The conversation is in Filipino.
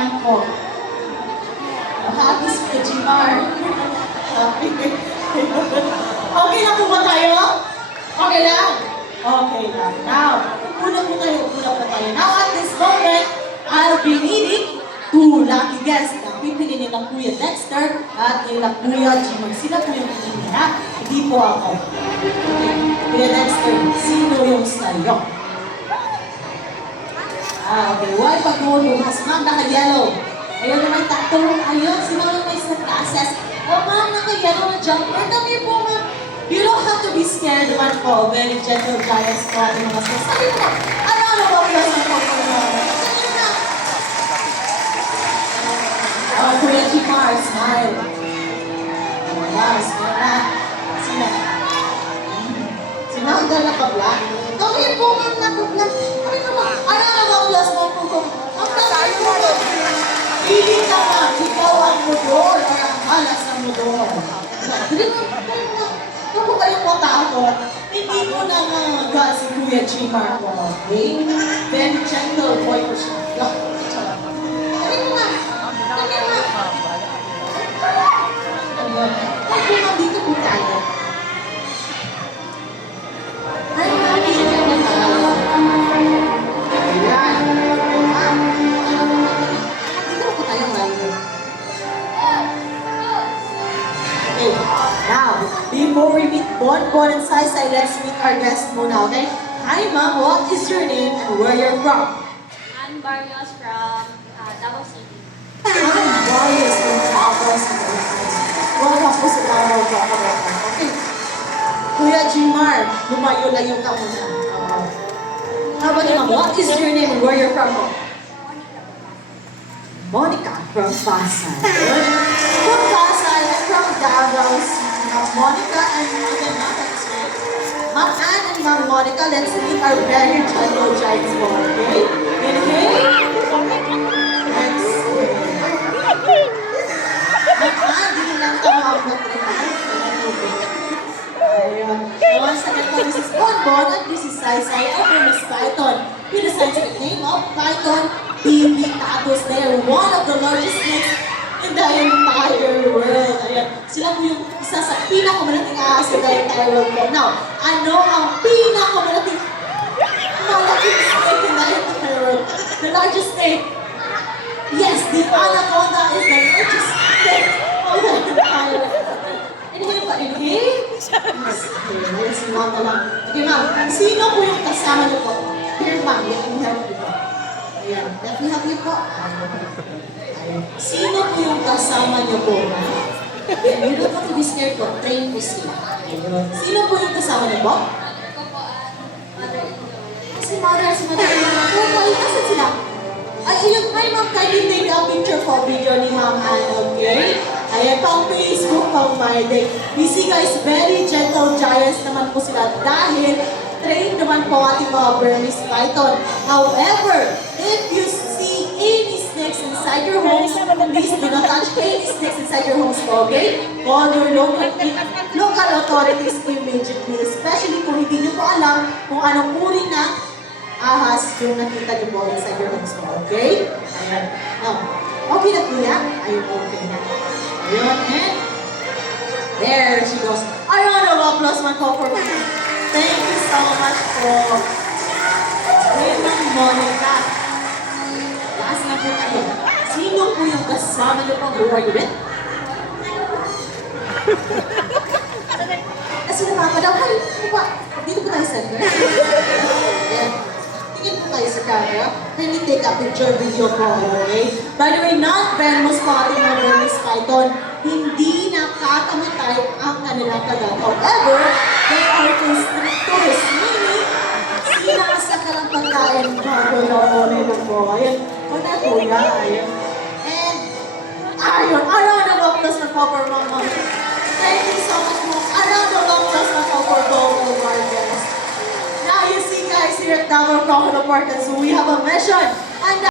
naman po. Happy si Jimar. Happy. Okay na po ba tayo? Okay lang? Okay lang. Now, una po tayo. Now, at this moment, I'll be needing two lucky guests na pipili ng Kuya Dexter at nila Kuya Jimar. Sila po yung pipili na, hindi po ako. Okay. Kuya Dexter, sino yung sa'yo? Okay. Why pag-ulo? Mas ma'am, naka-yellow. Ayun naman, tattoo. Ayun, sino yung may access? Oh, ma'am, naka-yellow na jumper. Kami po, ma'am. You don't have to be scared naman po. Very gentle giants po ating mga sis. Sabi mo, ano ba plus ang po po naman? Oh, Kuya Jimar, smile. Wow, smile na. Sino? Sino ang dala naka-black? Kami po, ma'am, naka-black. Kami po, ma'am. Ano ba plus ang po po? Ang dami po. Hindi ka, ma'am. Ikaw ang mudol. Ang halas ng mudol. Hindi mo, kung po kayong matakot, hindi mo na mga si Kuya Jimar po. Okay? Very gentle boy po siya. Kami po nga. Kami nga. Kami nga dito po tayo. Ay, mami. Ayan. Dito po tayo ngayon. Okay. Now, before we meet Bonbon and Saisay, let's meet our guest muna, okay? Hi, ma'am. What is your name and where you're from? I'm Barrios from Davao City. I'm Barrios from Davao City. Welcome po sa Davao City. Okay. Kuya Jimar, lumayo-layo ka muna. How about you, ma'am? What is your name and where you're from? Monica from Pasay. From Pasay and from Davao City. Monica and Ma'am that's right. Ma'am Ann and Ma'am Monica, let's meet our very gentle giants po, okay? Inhale. Exhale. Ma'am Ann, hindi lang tama ang matrinay. Ayun. So, once again po, this is Bonbon and this is Saisay over Miss Python. With the scientific name of Python Pivitatus. They are one of the largest snakes in the entire world. Ayan. Sila po yung isa sa pinakamalaking ahas in the entire world po. Now, ano ang pinakamalaking snake in the entire world? The largest snake? Yes, the anaconda is the largest snake in the entire world. Inhale pa, inhale. Exhale. Si ma'am na lang. Okay, ma'am. Sino po yung kasama niyo po? Here, ma'am. Let me help you po. Ayan. Let me help you po. Sino po yung kasama niyo po? You don't have to be scared po. Train po sila. Sino po yung kasama niyo po? Ko po mother-in-law. Si mother. Oh, ay, nasan sila? Ay, yun, ay, ma'am, kindly take a picture po video ni Ma'am Ann, okay? Ayan, pang Facebook, pang my day. We see guys, very gentle giants naman po sila dahil trained naman po ating mga Burmese python. However, if you see any snakes inside your homes, please do not touch any snakes inside your homes, okay? Call your local authorities immediately, especially kung hindi nyo po alam kung anong uri na ahas yung nakita nyo po inside your homes, okay? Ayan. Now, okay na po yan? Ayun, okay na. Ayun, and there she goes. A round of applause man po for me. Thank you so much po. Ayun, Ma'am Monica. Last na po tayo. Sino po yung kasama niyo po? Who are you with? Kasi napapadaw. Hi, ano ba? Dito po tayo sa Ayan. Tingin po tayo sa camera. Can you take a picture video po, okay? By the way, not venomous po ating mga Burmese python. Hindi nakakamatay ang kanilang kagat. However, they are constrictors, meaning sinasa ka lang pagkain bago na nila po. Ayan. Wala po yan. Ayan. And, ayun. A round of applause na po for Ma'am Ma'am. Thank you so much po. A round of applause na po for Bonbon Warriors. Now you see guys here at Davao Crocodile Park, so we have a mission